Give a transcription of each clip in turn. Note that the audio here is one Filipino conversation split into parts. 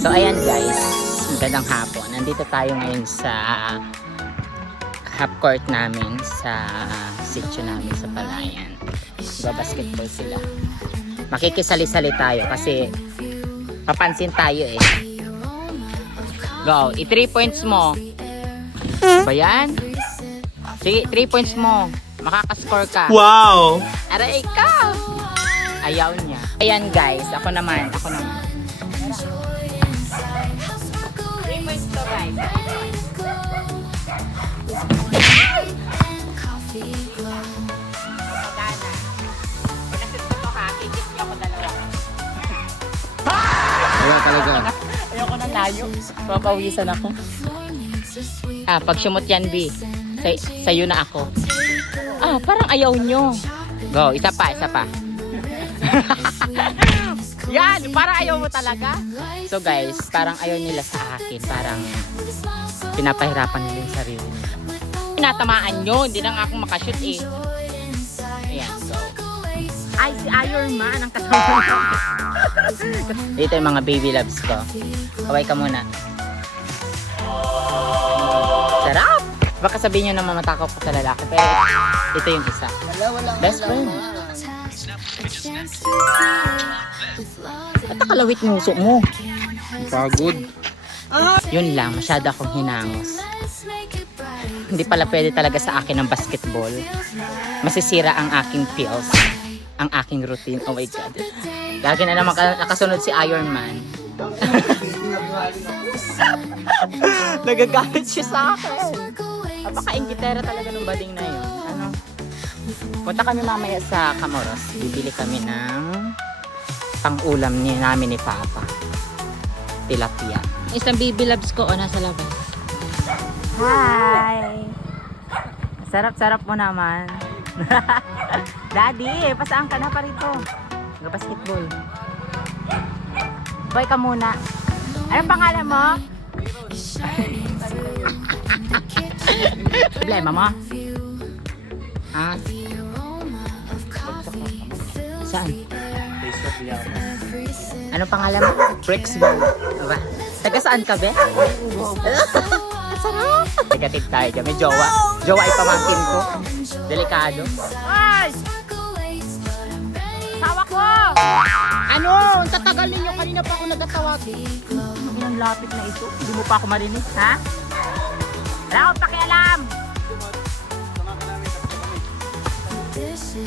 So ayan guys, magandang hapon. Nandito tayo ngayon sa half court namin sa sitio namin sa Palayan. Basketball sila. Makikisali-sali tayo kasi papansin tayo eh. Go, 3 points mo. Ba yan? Sige, 3 points mo. Makakascore ka. Wow! Aray ka! Ayaw niya. Ayan guys, ako naman. 3 points to guys. Wala talaga. Ayoko na layo. Papawisan ako. Pag sumot yan, B. Sa'yo na ako. Parang ayaw nyo. Go, isa pa. Yan, parang ayaw mo talaga. So guys, parang ayaw nila sa akin. Parang pinapahirapan nila yung sarili nila. Tinatamaan nyo, hindi na nga akong makashoot eh. Ayan, go. Ay, si Iron Man ang kasama. Dito yung mga baby loves ko. Kaway ka muna. Sarap! Baka sabihin nyo na mamatakaw ko sa lalaki. Pero ito yung isa. Best friend. At nakalawit ng uso mo. Pagod. Yun lang, masyado akong hinangos. Hindi pala pwede talaga sa akin ang basketball. Masisira ang aking pills. Ang aking routine. Oh my God. Lagi na naman nakasunod si Iron Man. Nagagalit siya sa akin. Napaka-ingitera talaga ng bading na yun. Punta kami mamaya sa Camoros. Bibili kami ng pang-ulam namin ni Papa. Tilapia. Isang baby loves ko nasa labas. Hi! Sarap-sarap mo naman. Daddy, pasaan ka na pa rito? Basketball. Boy ka muna. Anong pangalan mo? Problema mo? Saan? Anong pangalan mo? Brixball. Diba? Taga saan ka, be? Sarap! Negative tayo dyan. May jowa. Jowa ay pamangkin ko. Delikado. Ay! Tawa ko! Ano? Ang tatagal ninyo. Kanina pa ako nagatawag. Ang lapit na ito. Hindi mo pa ako marinig, ha? Wala akong pakialam!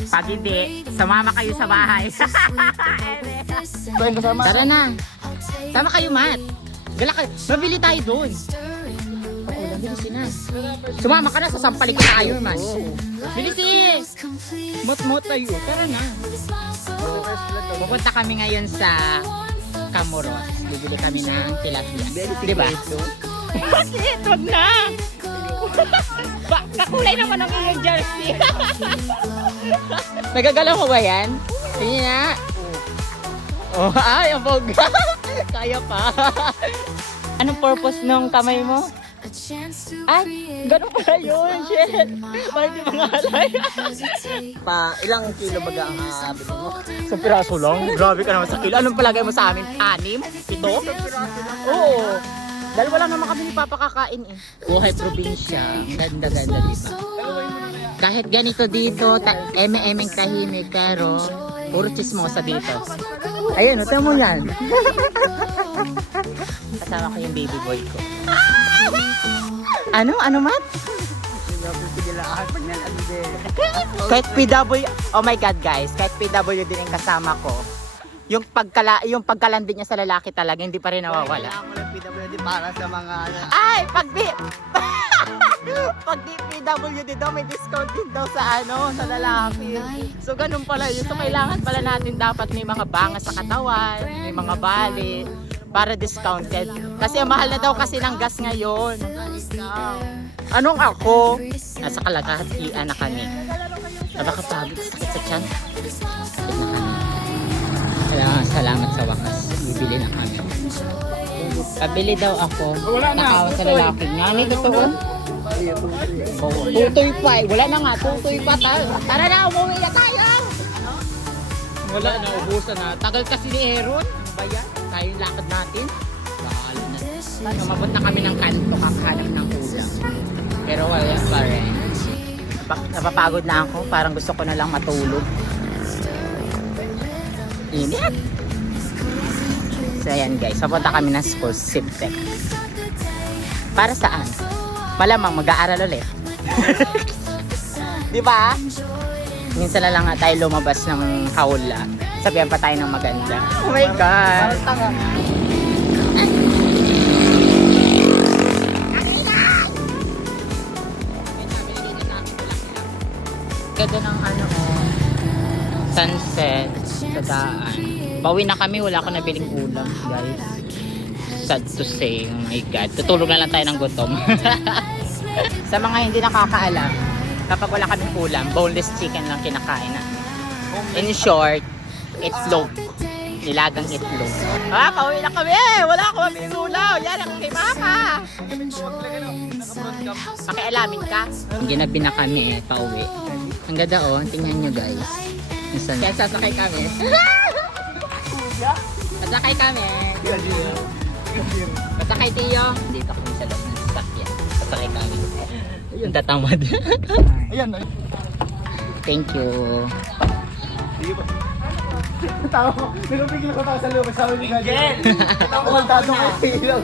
Pag hindi, sumama kayo sa bahay. Tara na. Tama kayo, Matt. Gala kayo. Mabili tayo doon. Bilisin na. Sumama ka na, sasampalik ko na Iron Man. Bilisin! Mot-mot tayo. Tara na. Pupunta kami ngayon sa Camoros. Bibili kami ng tilapia. Diba? Bakit? Wag na! Kakulay naman ang iyong jersey. Nagagalaw mo ba yan? Sige na. Ay, ang bongga. Kaya pa. Anong purpose ng kamay mo? Ay, ganun pala yun. Shit. Parang di mangalay. Ilang kilo baga ang bili mo? Sa piraso lang? Grabe ka naman sa kilo. Anong palagay mo sa amin? 6? 7? Oo. Dahil wala naman kami ni Papa kakain eh. Buhay probinsya. Ganda-ganda diba? Kahit ganito dito, eme-emeng tahimik, pero puro chismosa dito. Ayun, ito mo yan. Kasama ko yung baby boy ko. Ano? Ano, Matt? Kahit PW, oh my God guys, kahit PW din ang kasama ko. Yung pagkalandi niya sa lalaki talaga, hindi pa rin nawawala. Kailangan ko ng PWD para sa mga... Ay! Pag di PWD daw, may discount din daw sa sa lalaki. So ganun pala yun. So kailangan pala natin dapat may mga bangas sa katawan, may mga bali, para discounted. Kasi ang mahal na daw kasi ng gas ngayon. Anong ako? Nasa kalagatian na kami. Napakapagod, sakit sa tiyan. Sakit na kami. Salamat sa wakas. Bibili na kami. Pabili daw ako. Nakawa sa lalaki nga. Ano totoo? Tutoy pa eh. Wala na nga. Tutoy pa. Tara na, umuwi na tayo! Wala na, ubusan na. Tagal kasi ni Aaron. Ano ba yan? Kaya yung lakad natin. Umabot na kami ng kanto, kakahanap ng ulam. Pero wala pa rin. Napapagod na ako, parang gusto ko na lang matulog. Init! So ayan guys, papunta kami ng school, Siptech. Para saan? Malamang mag-aaral ulit. Di ba? Minsan na lang nga tayo lumabas ng hawla. Sabihan pa tayo ng maganda. Oh my God! Ganda ng ano sunset sa daan. Bawi na kami, wala akong nabiling ulam, guys. Sad to say, oh my God. Tutulog na lang tayo ng gutom. Sa mga hindi nakakaalam, kapag wala kaming ulam, boneless chicken lang kinakain na. In short, itlog. Nilagang itlog. Pauwi na kami! Wala akong mabiling ulam! Yan ang kay Mama! Pakialamin ka? Ginabi na kami pauwi. Ang ganda tingnan nyo guys. Kaya sasakay kami. Sasakay kami. Sasakay Tiyo. Dito kami sa loob ng sasakyan. Sasakay kami. Ayun, tatamad. Ayan. Thank you. Nilupigil ko tayo sa loob. Sabi ni Gagel. Ako ang tatong ay ilaw.